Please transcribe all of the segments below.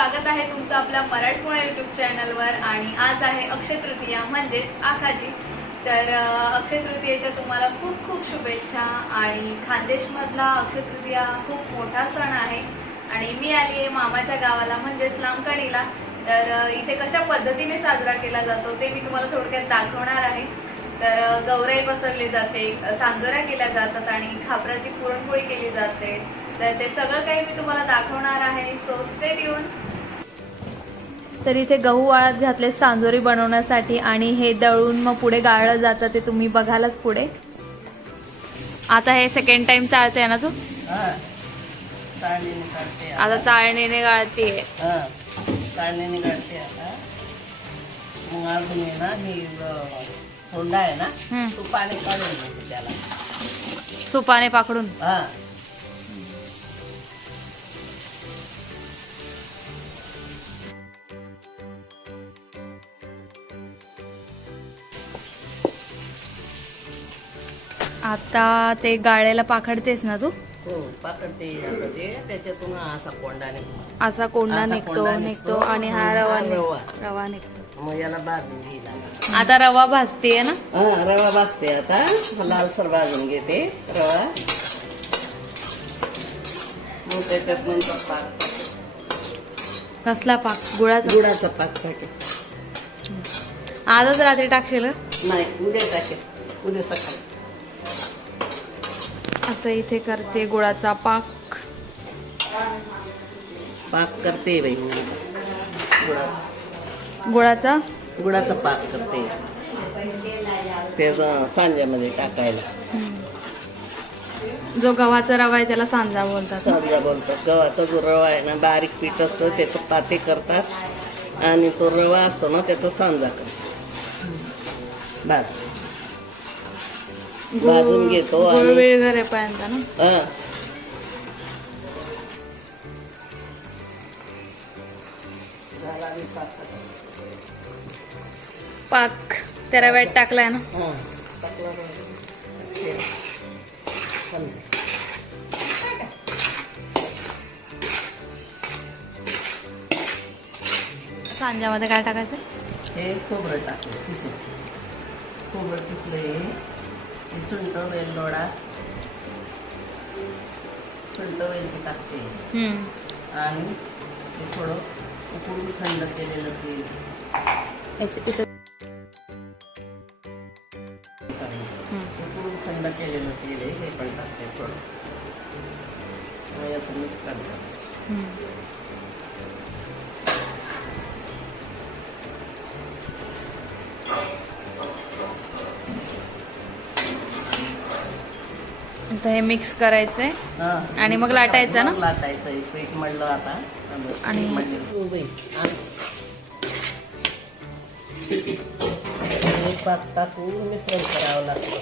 स्वागत आहे तुमचं आपल्या मराठमोळ्या युट्यूब चॅनलवर। आणि आज आहे अक्षय तृतीया म्हणजेच आखाजी। तर अक्षय तृतीयेच्या तुम्हाला खूप खूप शुभेच्छा। आणि खानदेशमधला अक्षय तृतीया खूप मोठा सण आहे आणि मी आली आहे मामाच्या गावाला म्हणजेच लामकाणीला। तर इथे कशा पद्धतीने साजरा केला जातो ते मी तुम्हाला थोडक्यात दाखवणार आहे। तर गौराई बसवली जाते, सांजोऱ्या केल्या जातात आणि खापराची पुरणपोळी केली जाते। तर ते सगळं काही मी तुम्हाला दाखवणार आहे, सो स्टे ट्यून। तर इथे गहू वाळत घातले सांजोरी बनवण्यासाठी आणि हे दळून मग पुढे गाळलं जातं, ते तुम्ही बघालच पुढे। आता हे सेकंड टाइम चाळते ना तू? आता चाळणीने गाळते। चाळणीने गाळते आता। मग अजून आहे ना ही होंडा आहे ना, तुपाने काढून घेते त्याला, तुपाने पाकडून। आता ते गाळ्याला पाखडतेस ना तू? हो, पाकडते। आता ते त्याच्यातून असा कोंडा निघतो, असा कोंडा निघतो आणि हा रवा निघतो। मग याला भाजून घ्यायला। आता रवा भाजते ना? रवा भाजते आता, लालसर भाजून घेते रवा। मग त्याच्यात नंतर पाक। कसला पाक? गुळाचा पाक टाकेल। आजच रात्री टाकशील? नाही, उद्या टाकेल, उद्या सकाळी। आता इथे करते गुळाचा पाक करते बाई, गुळाचा पाक करते ते सांज्यामध्ये टाकायला। जो गव्हाचा रवा आहे त्याला सांजा बोलतात। गव्हाचा जो रवा आहे ना, बारीक पीठ असतं त्याचं पाते करतात आणि तो रवा असतो ना त्याचा सांजा करतात। भाजून घेतो आणि वेळेपर्यंत ना। पाक त्या रव्यात टाकलाय ना? सांज्यामध्ये काय टाकायचं? हे खोबरं टाकलं किसून, खोबरं किसलंय, सुंठ वेलदोडा, सुंठ वेलची टाकते आणि ते थोडं उकळून थंड केलेलं तेल, उकळून थंड केलेलं तेल आहे हे पण टाकते थोडं। याचं मिक्स करते। आता हे मिक्स करायचंय आणि मग लाटायचं ना? लाटायचं पीठ मळलं आता आणि पाक टाकून मिश्रण करावं लागतं।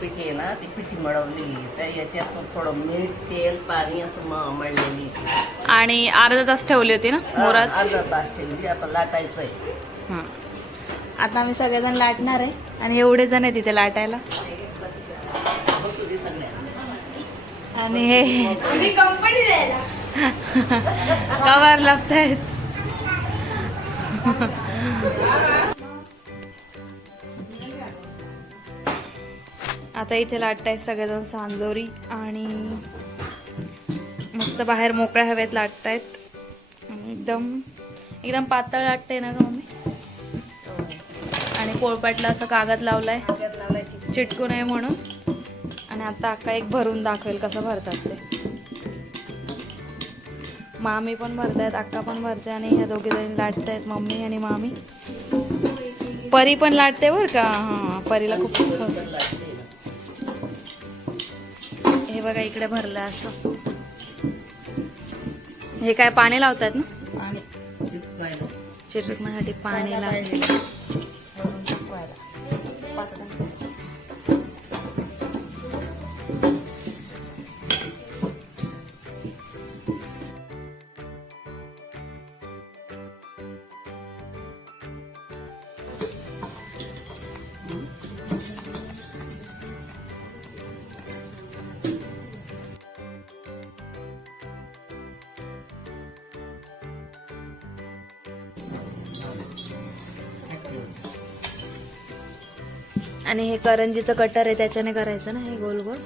पिठी आहे ना, ती पिठी मळवलेली तर याच्यात थोडं मीठ, तेल, पाणी असं मळलेली आणि अर्धा तास ठेवली होती ना मोरात? अर्धा तास ठेवली। आता लाटायचंय। आता आम्ही सगळेजण लाटणार आहे आणि एवढे जण आहे तिथे लाटायला। आणि हे कवर लागतायत। आता इथे लाटतायत सगळेजण सांजोरी आणि मस्त बाहेर मोकळ्या हवेत लाटतायत। एकदम पातळ लाटते ना ग मम्मी? आणि पोळपाटला असं कागद लावलाय चिटकू नये म्हणून। आणि आता अक्का एक भरून दाखवेल कसं भरतात ते। मामी पण भरतायत, अक्का पण भरते आणि ह्या दोघे जणी लाटतायत, मम्मी आणि मामी। परी पण लाटते बर का? परीला खूप हे बघा इकडे भरलंय असं। हे काय पाणी लावतात ना? चिटकण्यासाठी पाणी लावलेलं। आणि हे करंजीचं कटर आहे त्याच्याने करायचं ना हे गोल गोल.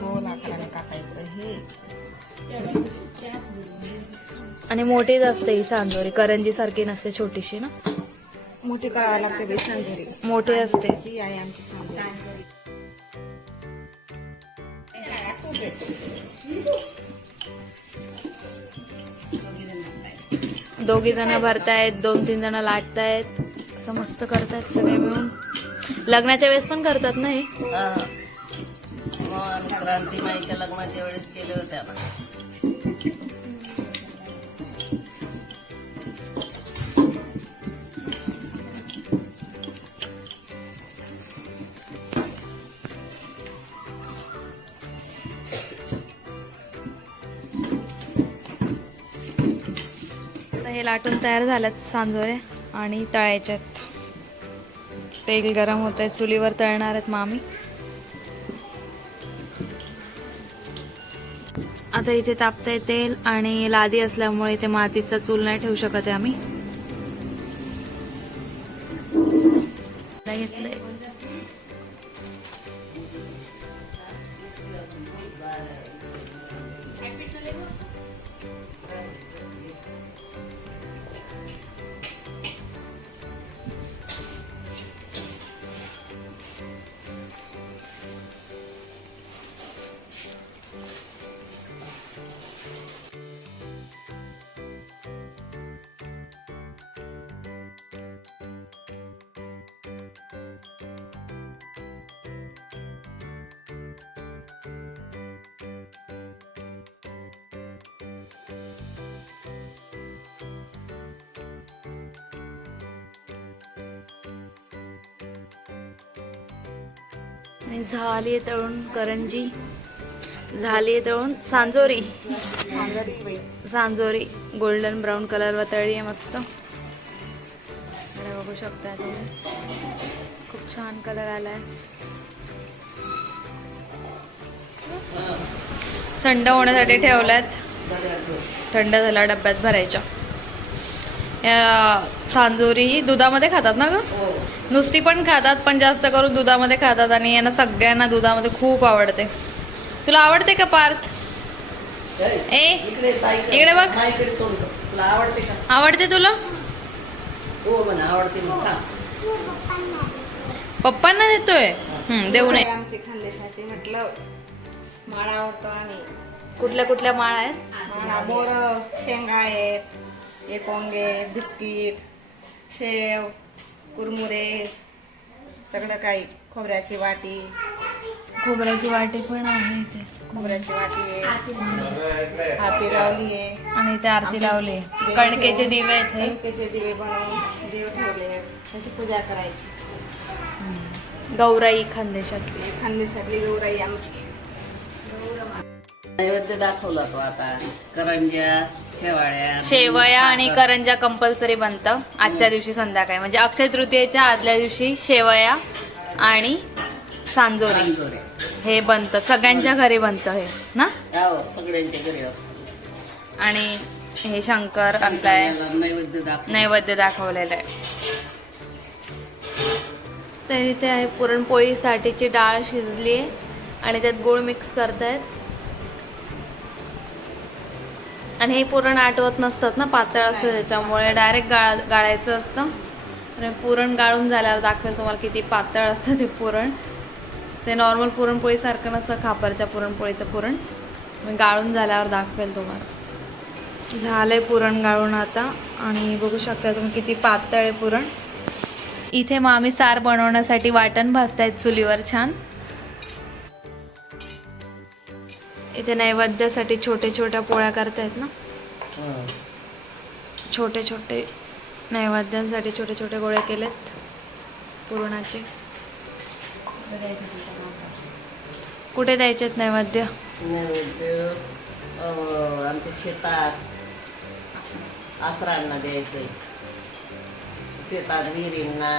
गोल आकाराने कापायचं हे. आणि मोठीच असते ही सांजोरी, करंजी सारखी नसते, छोटीशी ना. मोठी करायला लागते सांजोरी, मोठी असते. ही आहे आमची सांजोरी. दोघी जण भरतायत, 2-3 जण लाटतायत, असं मस्त करतायत सगळे मिळून. लग्नाच्या वेळेस पण करतात ना हे. मग आम्ही क्रांतीमाईच्या लग्नाच्या वेळेस केले होते आम्हाला. हे लाटून तयार झाल्यात सांजोरे आणि तळायच्यात. तेल गरम होत आहे, चुलीवर तळणार आहेत मामी. आता इथे तापतंय तेल आणि लादी असल्यामुळे इथे मातीचा चूल नाही ठेवू शकत आहे आम्ही. घेतलंय आणि झाली तळून करंजी, झाली तळून सांजोरी. सांजोरी गोल्डन ब्राऊन कलरवर तळली आहे मस्त. बघू शकता तुम्ही, खूप छान कलर आलाय. थंड होण्यासाठी ठेवल्यात, थंड झाला डब्यात भरायच्या. या सांजोरी दुधामध्ये खातात ना ग? नुसती पण खातात, पण जास्त करून दुधामध्ये खातात. आणि यांना सगळ्यांना दुधामध्ये खूप आवडते. तुला आवडते का पार्थ? इकडे बघ, आवडते का? आवडते तुला? हो म्हणा आवडते. पप्पांना देतोय. देऊ नये. आमची खानदेशाची म्हटलं माळा आवडतो. आणि कुठल्या कुठल्या माळा आहेत? मोर, शेंगा आहेत, एकोंगे, बिस्किट, शेव, कुरमुरे, सगळं काही. खोबऱ्याची वाटी, खोबऱ्याची वाटी पण आहे इथे. खोबऱ्याची वाटी आहे, हाती लावली आहे. आणि इथे आरती लावली. कणकेचे दिवे आहेत हे. कणकेचे दिवे बनवून देव ठेवले, त्याची पूजा करायची. गौराई खानदेशातली. खानदेशातली गौराई आमची. नैवेद्य दाखवला तो आता. करंज्या, शेवाळ्या, शेवया आणि करंजा कंपल्सरी बनतं आजच्या दिवशी संध्याकाळी. म्हणजे अक्षय तृतीयेच्या आदल्या दिवशी शेवया आणि सांजोरी हे बनतं. सगळ्यांच्या घरी बनतं हे ना. सगळ्यांच्या घरी असतं. आणि हे शंकर आणलाय, नैवेद्य दाखवलेलं आहे. तर इथे आहे पुरणपोळीसाठीची डाळ शिजली आहे आणि त्यात गोळ मिक्स करतायत. आणि हे पुरण आटवत नसतात ना, पातळ असतं, त्याच्यामुळे डायरेक्ट गाळायचं असतं. आणि पुरण गाळून झाल्यावर दाखवेल तुम्हाला किती पातळ असतं ते पुरण. ते नॉर्मल पुरणपोळीसारखं नसतं, खापरच्या पुरणपोळीचं पुरण. मी गाळून झाल्यावर दाखवेल तुम्हाला. झालंय पुरण गाळून आता. आणि बघू शकता तुम्ही किती पातळ आहे पुरण. इथे मामी सार बनवण्यासाठी वाटण भाजतायत चुलीवर छान. इथे नैवेद्यासाठी छोटे छोट्या पोळ्या करतायत ना. छोटे छोटे नैवेद्यांसाठी छोटे छोटे गोळे केलेत पुरणाचे. कुठे द्यायचेत नैवेद्य? नैवेद्य आमच्या शेतात आसरांना द्यायचंय. शेतात विहिरींना,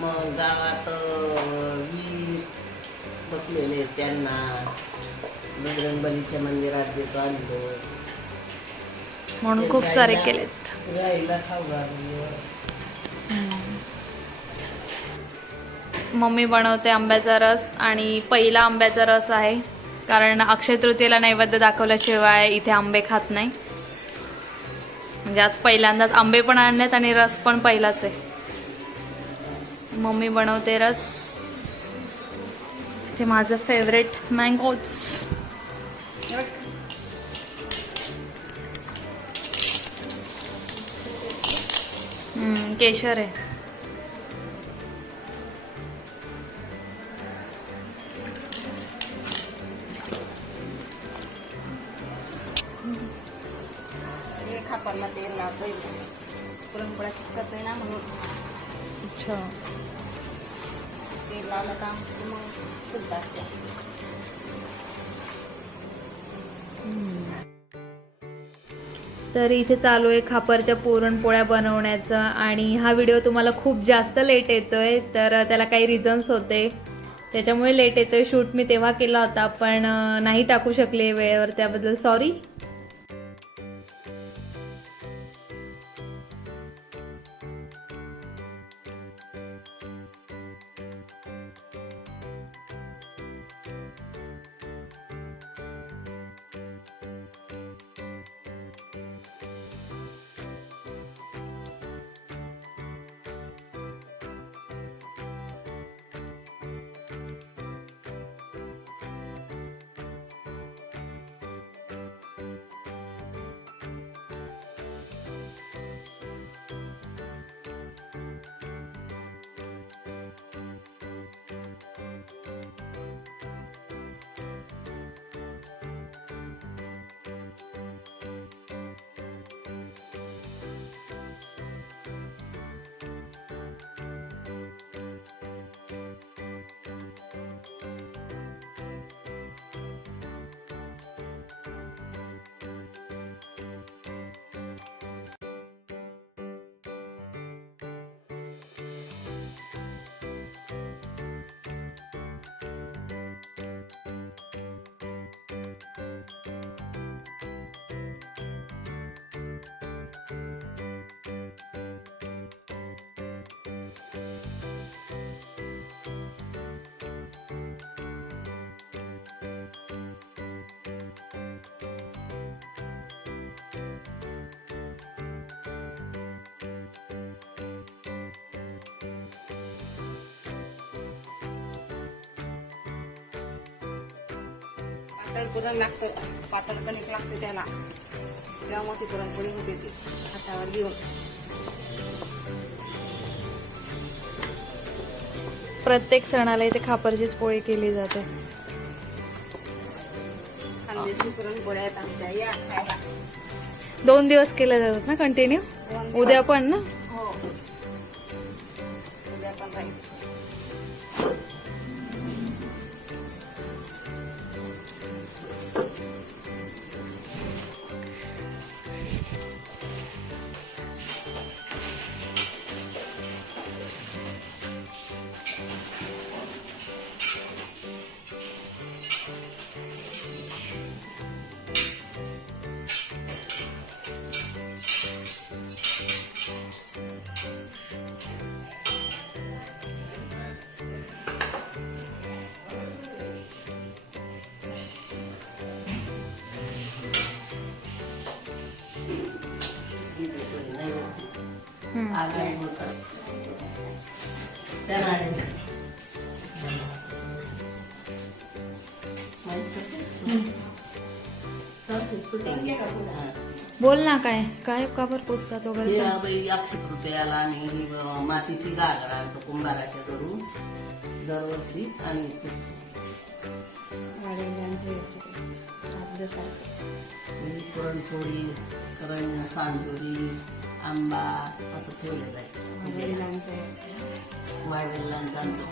मग गावात विहीर बसलेले त्यांना, बजरंगबलीच्या मंदिरात देतो आणतो. म्हणून खूप सारे केलेत. गाईला खाऊ घालून. मम्मी बनवते आंब्याचा रस आणि पहिला आंब्याचा रस आहे, कारण अक्षय तृतीयेला नैवेद्य दाखवल्याशिवाय इथे आंबे खात नाही. म्हणजे आज पहिल्यांदाच आंबे पण आणलेत आणि रस पण पहिलाच आहे. मम्मी बनवते रस. इथे माझं फेवरेट मँगोज. केशर आहे. खापरला तेल लावतोय, पुरणपोळ्या शिकतोय ना म्हणून. अच्छा. तेल लावलं का मग फुलतात त्या. तर इथे चालू आहे खापरच्या पुरणपोळ्या बनवण्याचं. आणि हा व्हिडिओ तुम्हाला खूप जास्त लेट येतोय, तर त्याला काही रिझन्स होते, त्याच्यामुळे लेट येतोय. शूट मी तेव्हा केला होता पण नाही टाकू शकले वेळेवर, त्याबद्दल सॉरी. पातळ पुरण लागतं, पातळ कणिक लागते त्याला, तेव्हा मोठी पुरणपोळी होते ती हातावर घेऊन. प्रत्येक सणाला इथे खापरचीच पोळी केली जाते. खानदेशी पुरणपोळ्या आहेत आमच्या, या खायला. 2 दिवस केल्या जातात ना कंटिन्यू? उद्या पण ना? हो, उद्या पण राहील. बोल ना, काय काय काबर पोचतात वगैरे? अक्षय तृतीयाला आणि मातीची गागर आणतो कुंभाराच्या घरून दरवर्षी. आणि पुरणपोळी, सांजोरी, आंबा असं ठेवलेलं आहे. वाढवडिलांचं आमचं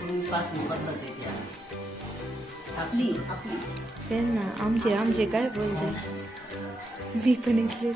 पूर्वीपासून पद्धत आहे त्या. ते ना आमचे काय बोलते मी पण इथले.